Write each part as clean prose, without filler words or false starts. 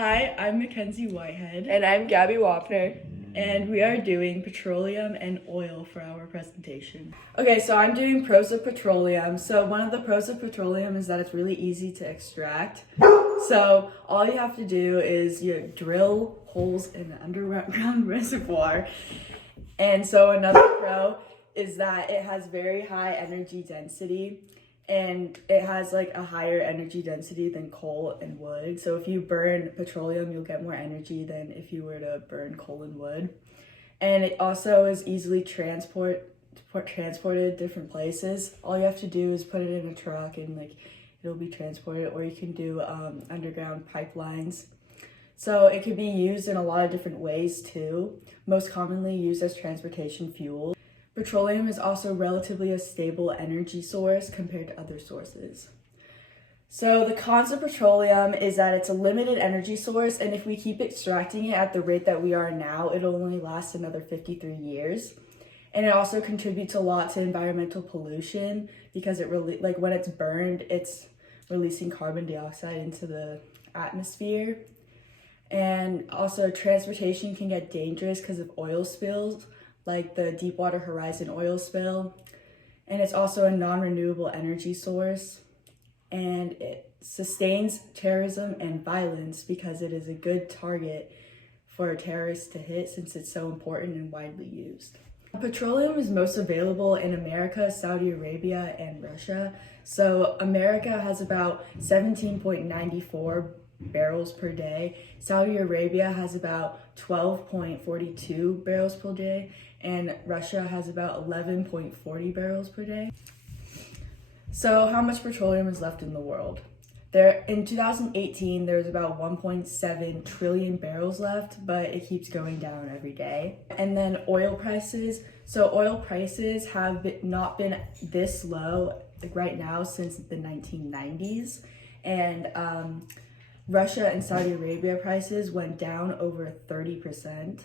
Hi, I'm Mackenzie Whitehead, And I'm Gabby Wapner. and we are doing petroleum and oil for our presentation. Okay, so I'm doing pros of petroleum. So one of the pros of petroleum is that it's really easy to extract. So all you have to do is you drill holes in an underground reservoir. And so another pro is that it has very high energy density, and it has like a higher energy density than coal and wood. So if you burn petroleum, you'll get more energy than if you were to burn coal and wood. And it also is easily transported different places. All you have to do is put it in a truck and it'll be transported, or you can do underground pipelines. So it can be used in a lot of different ways too, most commonly used as transportation fuel. Petroleum is also relatively a stable energy source compared to other sources. So the cons of petroleum is that it's a limited energy source, and if we keep extracting it at the rate that we are now, it'll only last another 53 years. And it also contributes a lot to environmental pollution because when it's burned, it's releasing carbon dioxide into the atmosphere. And also transportation can get dangerous because of oil spills, like the Deepwater Horizon oil spill. And it's also a non-renewable energy source. And it sustains terrorism and violence because it is a good target for terrorists to hit since it's so important and widely used. Petroleum is most available in America, Saudi Arabia, and Russia. So America has about 17.94 barrels per day. Saudi Arabia has about 12.42 barrels per day, and Russia has about 11.40 barrels per day. So how much petroleum is left in the world? In 2018, there was about 1.7 trillion barrels left, but it keeps going down every day. And then oil prices. So oil prices have not been this low right now since the 1990s. And Russia and Saudi Arabia prices went down over 30%,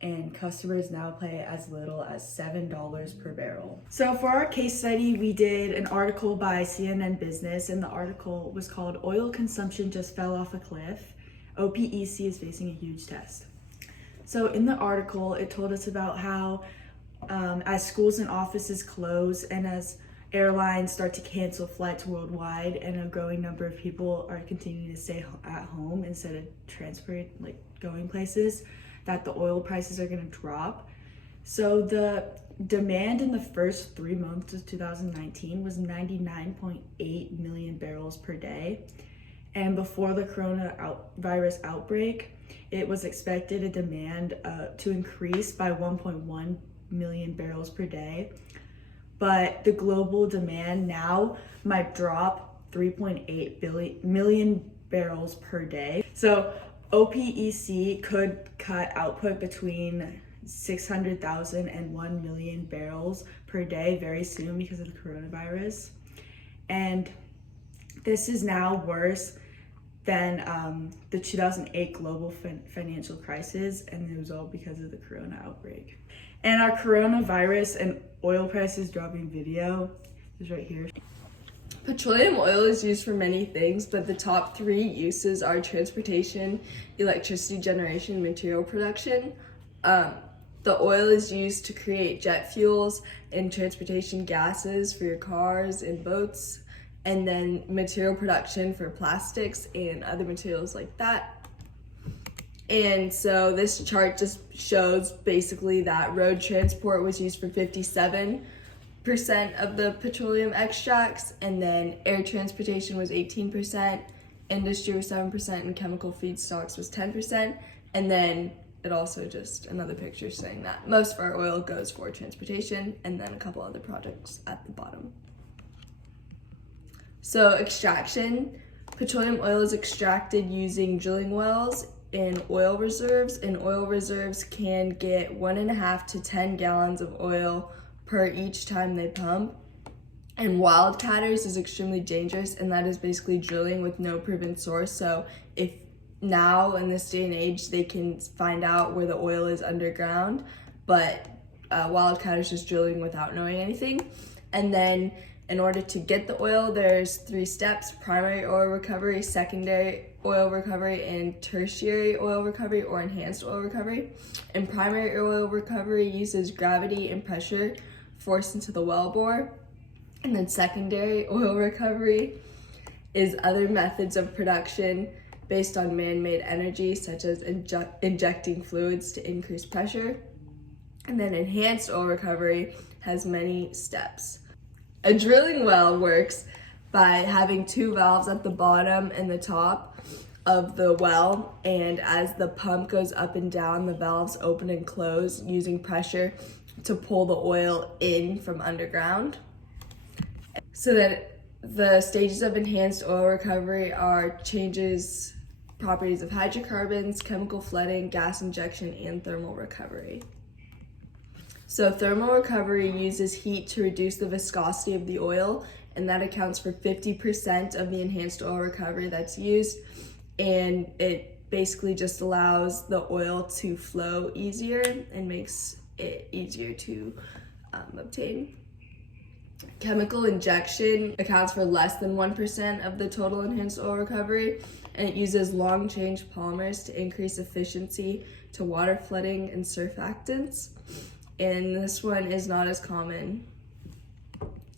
and customers now pay as little as $7 per barrel. So for our case study, we did an article by CNN Business, and the article was called "Oil Consumption Just Fell Off a Cliff. OPEC is Facing a Huge Test." So in the article, it told us about how as schools and offices close and as airlines start to cancel flights worldwide, and a growing number of people are continuing to stay at home instead of going places, that the oil prices are going to drop. So the demand in the first 3 months of 2019 was 99.8 million barrels per day. And before the coronavirus outbreak, it was expected a demand to increase by 1.1 million barrels per day. But the global demand now might drop 3.8 million barrels per day. So OPEC could cut output between 600,000 and 1 million barrels per day very soon because of the coronavirus. And this is now worse than the 2008 global financial crisis, and it was all because of the corona outbreak. And our coronavirus and oil prices dropping video is right here. Petroleum oil is used for many things, but the top 3 uses are transportation, electricity generation, and material production. The oil is used to create jet fuels and transportation gases for your cars and boats, and then material production for plastics and other materials like that. And so this chart just shows basically that road transport was used for 57% of the petroleum extracts, and then air transportation was 18%, industry was 7%, and chemical feedstocks was 10%. And then it also just another picture saying that most of our oil goes for transportation, and then a couple other products at the bottom. So extraction, petroleum oil is extracted using drilling wells in oil reserves, and oil reserves can get 1.5 to 10 gallons of oil per each time they pump. And wildcatters is extremely dangerous, and that is basically drilling with no proven source. So if now in this day and age they can find out where the oil is underground, but wildcatters just drilling without knowing anything. And then In order to get the oil, there's 3 steps: primary oil recovery, secondary oil recovery, and tertiary oil recovery or enhanced oil recovery. And primary oil recovery uses gravity and pressure forced into the wellbore. And then secondary oil recovery is other methods of production based on man-made energy, such as injecting fluids to increase pressure. And then enhanced oil recovery has many steps. A drilling well works by having 2 valves at the bottom and the top of the well, and as the pump goes up and down, the valves open and close using pressure to pull the oil in from underground. So that the stages of enhanced oil recovery are changes properties of hydrocarbons, chemical flooding, gas injection, and thermal recovery. So thermal recovery uses heat to reduce the viscosity of the oil, and that accounts for 50% of the enhanced oil recovery that's used, and it basically just allows the oil to flow easier and makes it easier to obtain. Chemical injection accounts for less than 1% of the total enhanced oil recovery, and it uses long-change polymers to increase efficiency to water flooding and surfactants. And this one is not as common.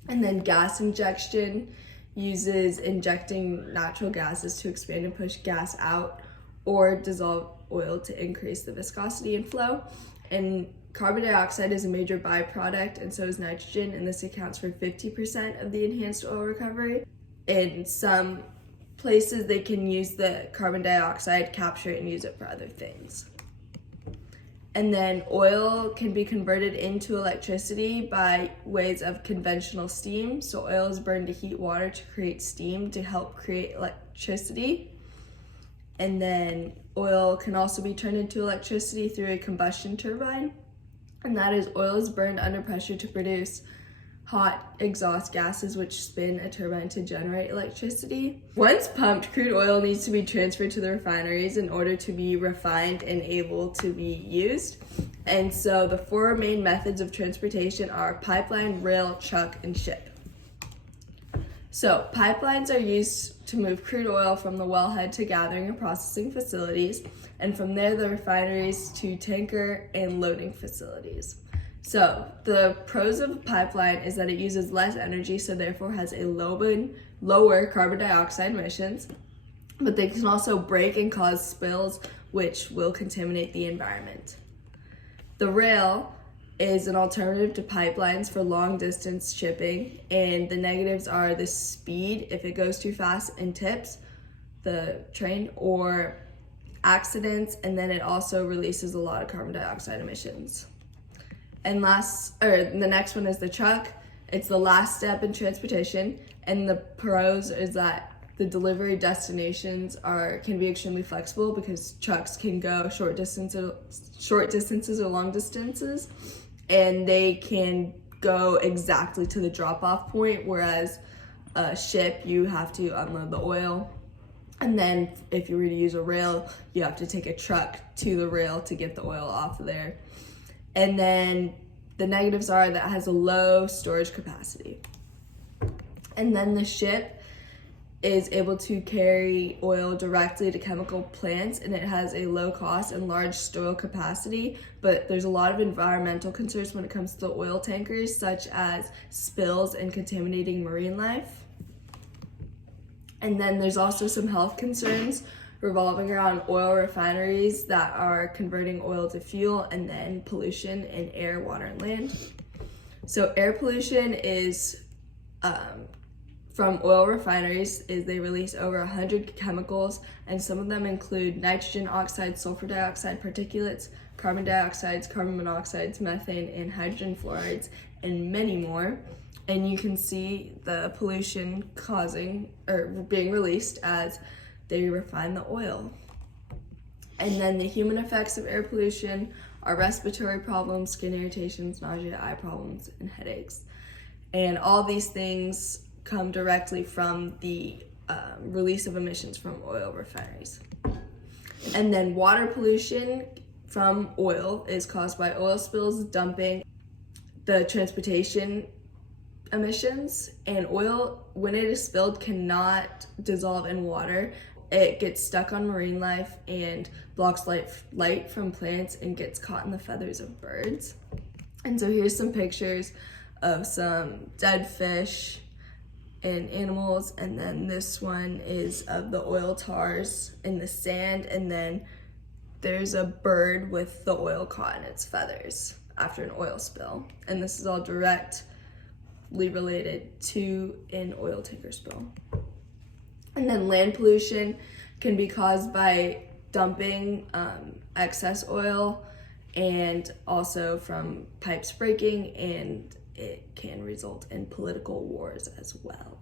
And then gas injection uses injecting natural gases to expand and push gas out or dissolve oil to increase the viscosity and flow. And carbon dioxide is a major byproduct, and so is nitrogen, and this accounts for 50% of the enhanced oil recovery. In some places, they can use the carbon dioxide, capture it, and use it for other things. And then oil can be converted into electricity by ways of conventional steam. So oil is burned to heat water to create steam to help create electricity. And then oil can also be turned into electricity through a combustion turbine. And that is, oil is burned under pressure to produce hot exhaust gases which spin a turbine to generate electricity. Once pumped, crude oil needs to be transferred to the refineries in order to be refined and able to be used. And so the 4 main methods of transportation are pipeline, rail, truck, and ship. So pipelines are used to move crude oil from the wellhead to gathering and processing facilities, and from there the refineries to tanker and loading facilities. So the pros of a pipeline is that it uses less energy, so therefore has a lower carbon dioxide emissions, but they can also break and cause spills which will contaminate the environment. The rail is an alternative to pipelines for long distance shipping, and the negatives are the speed, if it goes too fast and tips the train, or accidents, and then it also releases a lot of carbon dioxide emissions. And the next one is the truck. It's the last step in transportation, and the pros is that the delivery destinations can be extremely flexible because trucks can go short distances or long distances, and they can go exactly to the drop-off point, whereas a ship, you have to unload the oil. And then if you were to use a rail, you have to take a truck to the rail to get the oil off of there. And then the negatives are that it has a low storage capacity. And then the ship is able to carry oil directly to chemical plants, and it has a low cost and large storage capacity, but there's a lot of environmental concerns when it comes to the oil tankers, such as spills and contaminating marine life. And then there's also some health concerns revolving around oil refineries that are converting oil to fuel, and then pollution in air, water, and land. So air pollution is from oil refineries is they release over 100 chemicals, and some of them include nitrogen oxide, sulfur dioxide, particulates, carbon dioxides, carbon monoxides, methane, and hydrogen fluorides, and many more. And you can see the pollution being released as they refine the oil. And then the human effects of air pollution are respiratory problems, skin irritations, nausea, eye problems, and headaches. And all these things come directly from the release of emissions from oil refineries. And then water pollution from oil is caused by oil spills, dumping, the transportation emissions, and oil, when it is spilled, cannot dissolve in water. It gets stuck on marine life and blocks light from plants and gets caught in the feathers of birds. And so here's some pictures of some dead fish and animals, and then this one is of the oil tars in the sand, and then there's a bird with the oil caught in its feathers after an oil spill. And this is all directly related to an oil tanker spill. And then land pollution can be caused by dumping excess oil and also from pipes breaking, and it can result in political wars as well.